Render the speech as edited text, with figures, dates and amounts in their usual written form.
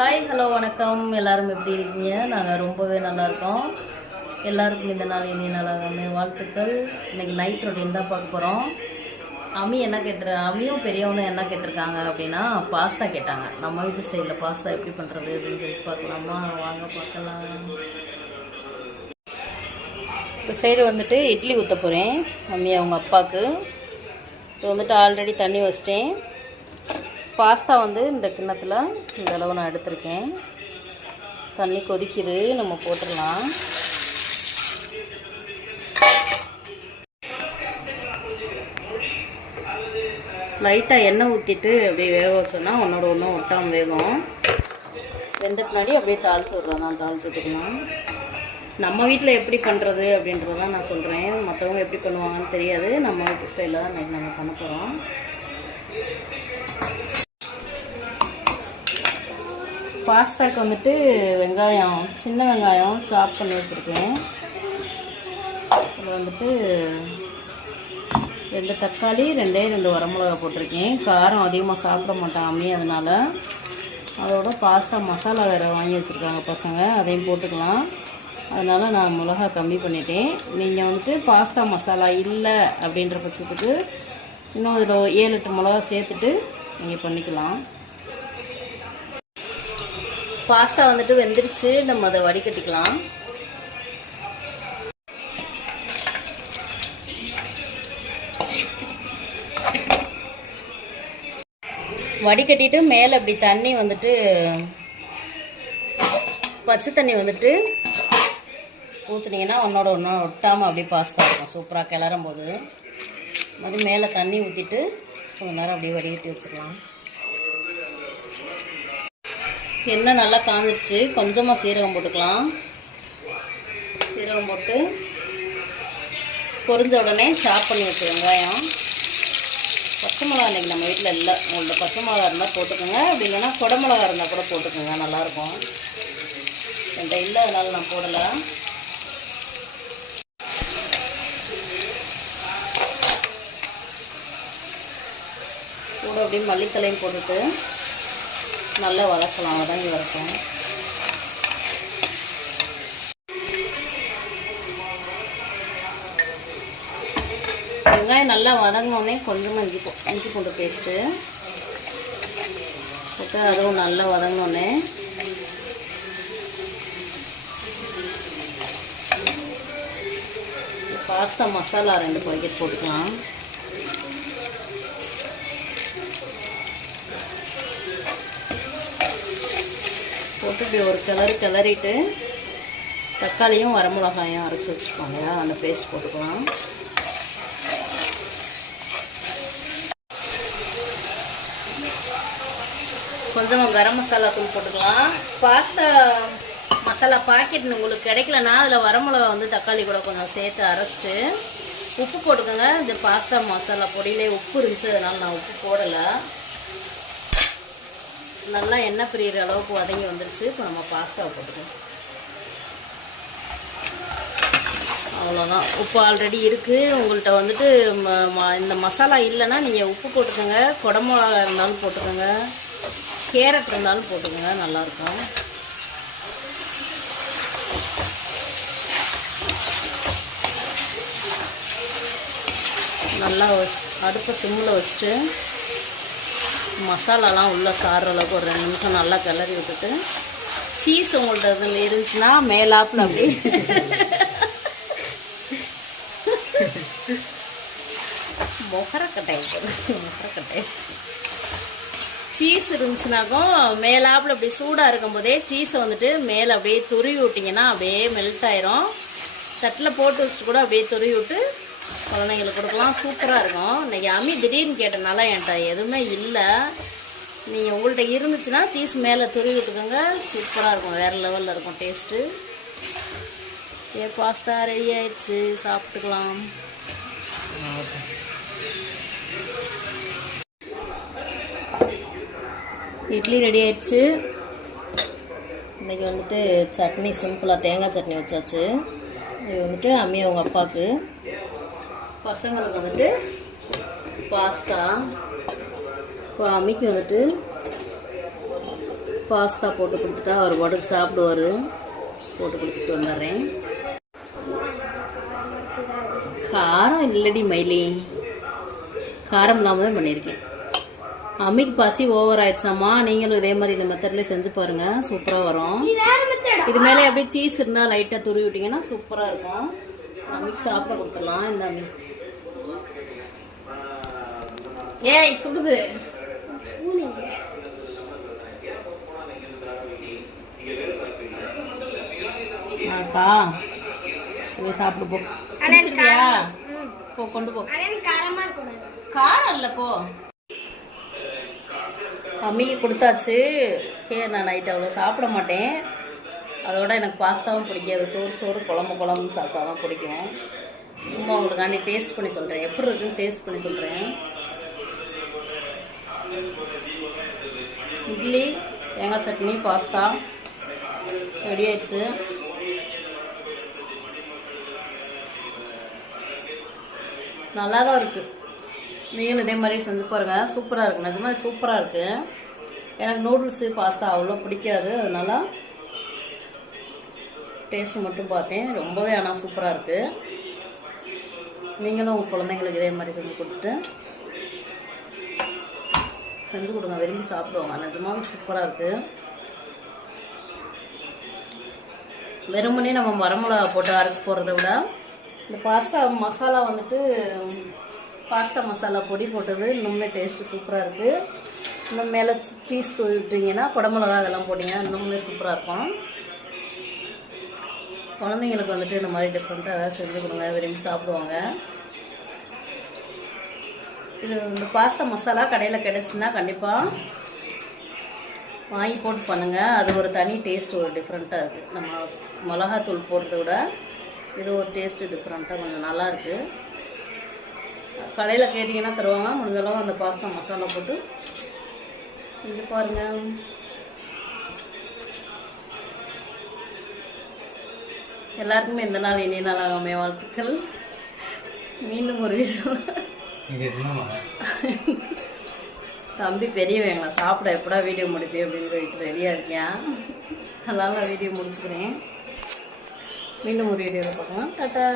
Hi hello வணக்கம். எல்லாரும் எப்படி இருக்கீங்க? நாங்கள் ரொம்பவே நல்லா இருக்கோம். எல்லாருக்கும் இந்த நாள் இனிய நாளாகவே வாழ்த்துக்கள். இன்னைக்கு நைட் ரொட்டீன் தான் பார்க்க போகிறோம். அம்மியும் பெரியவனும் என்ன கேட்டிருக்காங்க அப்படின்னா பாஸ்தா கேட்டாங்க. நம்ம வீட்டு ஸ்டைலில் பாஸ்தா எப்படி பண்ணுறது அப்படின்னு சொல்லிட்டு பார்க்கலாமா? வாங்க பார்க்கலாம். இந்த சைடு வந்துட்டு இட்லி ஊற்ற போகிறேன். அம்மி அவங்க அப்பாவுக்கு இது வந்துட்டு ஆல்ரெடி தண்ணி வச்சிட்டேன். பாஸ்தா வந்து இந்த கிண்ணத்தில் இந்த அளவு நான் எடுத்திருக்கேன். தண்ணி கொதிக்குது, நம்ம போட்டுடலாம். லைட்டாக எண்ணெய் ஊற்றிட்டு அப்படியே வேக வச்சோன்னா ஒன்றோட ஒன்றும் ஒட்டாமல் வேகும். வெந்த பின்னாடி அப்படியே தாளிச்சு விட்றேன். நான் தாளிச்சு விட்டுக்கலாம். நம்ம வீட்டில் எப்படி பண்ணுறது அப்படின்றதான் நான் சொல்கிறேன். மற்றவங்க எப்படி பண்ணுவாங்கன்னு தெரியாது. நம்ம வீட்டு ஸ்டைலில் தான் நைட் நம்ம பண்ண போகிறோம். பாஸ்தாக்கு வந்துட்டு வெங்காயம், சின்ன வெங்காயம் சாப் பண்ணி வச்சுருக்கேன். அதில் வந்துட்டு 2 தக்காளி, 2 வரமிளகா போட்டிருக்கேன். காரம் அதிகமாக சாப்பிட மாட்டேன் அம்மி, அதனால். அதோட பாஸ்தா மசாலா வேறு வாங்கி வச்சுருக்காங்க பசங்க, அதையும் போட்டுக்கலாம். அதனால் நான் மிளகா கம்மி பண்ணிட்டேன். நீங்கள் வந்துட்டு பாஸ்தா மசாலா இல்லை அப்படின்ற பட்சத்துக்கு இன்னும் அதில் 7-8 மிளகா சேர்த்துட்டு நீங்கள் பண்ணிக்கலாம். பாஸ்தா வந்துட்டு வெந்துருச்சு, நம்ம அதை வடிகட்டிக்கலாம். வடிகட்டிட்டு மேலே அப்படி தண்ணி வந்துட்டு பச்சை தண்ணி வந்துட்டு ஊற்றுனீங்கன்னா ஒன்றோட ஒன்றா ஒட்டாமல் அப்படியே பாஸ்தா இருக்கும். சூப்பராக கிளறும் போது மாதிரி மேலே தண்ணி ஊற்றிட்டு கொஞ்சம் நேரம் அப்படியே வடிகட்டி வச்சுக்கலாம். எண்ணெய் நல்லா காஞ்சிடுச்சு. கொஞ்சமாக சீரகம் போட்டுக்கலாம். சீரகம் போட்டு பொரிஞ்ச உடனே சாப் பண்ணி வச்ச வெங்காயம், பச்சை மிளகா இன்றைக்கி நம்ம வீட்டில் இல்லை. உங்கள்கிட்ட பச்சை மிளகா இருந்தால் போட்டுக்கோங்க, அப்படி இல்லைன்னா கொடை மிளகா இருந்தால் கூட போட்டுக்கோங்க, நல்லாயிருக்கும். என்கிட்ட இல்லை, அதனால் நான் போடலை. கூட அப்படியே மல்லித்தலையும் போட்டுட்டு நல்லா வதக்கலாம். வதங்கி வரட்டும். வெங்காயம் நல்லா வதங்கினோடனே கொஞ்சமாக இஞ்சி பூண்டு பேஸ்ட்டு போட்டு அதுவும் நல்லா வதங்கினோடனே பாஸ்தா மசாலா 2 பாக்கெட் போட்டுக்கலாம். போட்டு இப்படி ஒரு கிளறிட்டு தக்காளியும் வரமிளகாயும் அரைச்சி வச்சுருக்கோம் இல்லையா, அந்த பேஸ்ட் போட்டுக்கலாம். கொஞ்சமாக கரம் மசாலா தூள் போட்டுக்கலாம். பாஸ்தா மசாலா பாக்கெட் உங்களுக்கு கிடைக்கலன்னா அதில் வரமிளகா வந்து தக்காளி கூட கொஞ்சம் சேர்த்து அரைச்சிட்டு உப்பு போட்டுக்கோங்க. இந்த பாஸ்தா மசாலா பொடியிலே உப்பு இருந்துச்சு, அதனால் நான் உப்பு போடலை. நல்லா எண்ணெய் பிரியிற அளவுக்கு வதங்கி வந்துருச்சு. இப்போ நம்ம பாஸ்தாவை போட்டுக்கலாம். அவ்வளோதான். உப்பு ஆல்ரெடி இருக்குது. உங்கள்கிட்ட வந்துட்டு இந்த மசாலா இல்லைன்னா நீங்கள் உப்பு போட்டுக்கோங்க. கொடை மிளகா இருந்தாலும் போட்டுக்கோங்க, கேரட் இருந்தாலும் போட்டுக்கோங்க, நல்லாயிருக்கும். நல்லா அடுப்பை சிம்மில் வச்சுட்டு மசாலாலாம் உள்ளே சாடுற அளவுக்கு ஒரு 2 நிமிஷம் நல்லா கிளறி விட்டுட்டு சீஸ் உங்கள்கிட்ட இதில் இருந்துச்சுன்னா மேலாப்பில் அப்படி முகரக்கட்டை சீஸ் இருந்துச்சுனாக்கும் மேலாப்பில் அப்படி சூடாக இருக்கும் போதே சீஸை வந்துட்டு மேலே அப்படியே துருவி விட்டிங்கன்னா அப்படியே மெல்ட் ஆயிரும். தட்டில் போட்டு வச்சுட்டு கூட அப்படியே துருவி விட்டு குழந்தைங்களுக்கு கொடுக்கலாம். சூப்பராக இருக்கும். இன்றைக்கி அம்மி திடீர்னு கேட்டனால என்கிட்ட எதுவுமே இல்லை. நீங்கள் உங்கள்கிட்ட இருந்துச்சுன்னா சீஸ் மேலே துருவி விட்டுக்கோங்க. சூப்பராக இருக்கும், வேறு லெவலில் இருக்கும் டேஸ்ட்டு. பாஸ்தா ரெடி ஆயிடுச்சு, சாப்பிட்டுக்கலாம். இட்லி ரெடி ஆயிடுச்சு. இன்றைக்கி வந்துட்டு சட்னி சிம்பிளாக தேங்காய் சட்னி வச்சாச்சு. இது வந்துட்டு அம்மி அவங்க அப்பாவுக்கு, பசங்களுக்கு வந்துட்டு பாஸ்தா, இப்போ அம்மிக்கு வந்துட்டு பாஸ்தா போட்டு கொடுத்துட்டா அவர் பாட்டுக்கு சாப்பிடுவார். போட்டு கொடுத்துட்டு வந்துடுறேன். காரம் இல்லடி மயிலி, காரம் இல்லாமல் தான் பண்ணியிருக்கேன். அம்மிக்கு பசி ஓவர் ஆயிடுச்சாம்மா. நீங்களும் இதே மாதிரி இந்த மெத்தட்லேயே செஞ்சு பாருங்கள், சூப்பராக வரும். இது மேலே அப்படியே சீஸ் இருந்தால் லைட்டாக துருவி விட்டிங்கன்னா சூப்பராக இருக்கும். அம்மிக்கு சாப்பிட கொடுத்துடலாம். இந்த அம்மி ஏய் சுடுது. அக்கா சரி சாப்பிடு போ. குடிச்சிருக்கியா? போ கொண்டு போ. காரம் இல்லை போ. அம்மிக்கு கொடுத்தாச்சு. நான் நைட்டு அவ்வளோ சாப்பிட மாட்டேன். அதோட எனக்கு பாஸ்தாவும் பிடிக்காது. சோறு குழம்பு சாப்பிட்டா தான் பிடிக்கும். சும்மா உங்களுக்காண்டி டேஸ்ட் பண்ணி சொல்கிறேன், எப்படி இருக்குன்னு டேஸ்ட் பண்ணி சொல்கிறேன். இட்லி, தேங்காய் சட்னி, பாஸ்தா ரெடி ஆயிடுச்சு. நல்லா தான் இருக்குது. நீங்களும் இதே மாதிரி செஞ்சு பாருங்கள், சூப்பராக இருக்குது. நிஜமாக சூப்பராக இருக்குது. எனக்கு நூடுல்ஸு பாஸ்தா அவ்வளோ பிடிக்காது, அதனால டேஸ்ட்டு மட்டும் பார்த்தேன். ரொம்பவே ஆனால் சூப்பராக இருக்குது. நீங்களும் உங்கள் குழந்தைங்களுக்கு இதே மாதிரி செஞ்சு கொடுத்துட்டு செஞ்சு கொடுங்க, விரும்பி சாப்பிடுவாங்க. நிஜமாவே சூப்பராக இருக்குது. வெறுமனே நம்ம வரமிளகா போட்டு அரைச்சி போடுறத விட இந்த பாஸ்தா மசாலா வந்துட்டு பாஸ்தா மசாலா பொடி போட்டது இன்னுமே டேஸ்ட்டு சூப்பராக இருக்குது. இன்னும் மேலே சீஸ் தூவி விட்டிங்கன்னா, குடமிளகா அதெல்லாம் போட்டிங்கன்னா இன்னுமே சூப்பராக இருக்கும். குழந்தைங்களுக்கு வந்துட்டு இந்த மாதிரி டிஃப்ரெண்ட்டாக ஏதாவது செஞ்சு கொடுங்க, விரும்பி சாப்பிடுவாங்க. இது இந்த பாஸ்தா மசாலா கடையில் கிடச்சுன்னா கண்டிப்பாக வாங்கி போட்டு பண்ணுங்கள். அது ஒரு தனி டேஸ்ட், ஒரு டிஃப்ரெண்ட்டாக இருக்குது. நம்ம மிளகாத்தூள் போடுறத விட இது ஒரு டேஸ்ட்டு டிஃப்ரெண்ட்டாக கொஞ்சம் நல்லாயிருக்கு. கடையில் கேட்டிங்கன்னா தருவாங்க. முடிஞ்சளவு அந்த பாஸ்தா மசாலா போட்டு செஞ்சு பாருங்கள். எல்லாருக்குமே இந்த நாள் இனிய நாளாக அமைய வாழ்த்துக்கள். மீண்டும் ஒரு வீடியோ. தம்பி பெரியவங்களா சாப்பிட எப்படா வீடியோ முடிப்பேன் அப்படின்னு சொல்லிட்டு ரெடியாக இருக்கேன். அதனால் நான் வீடியோ முடிச்சுக்கிறேன். மீண்டும் ஒரு வீடியோவில் பார்க்கலாம். டாட்டா.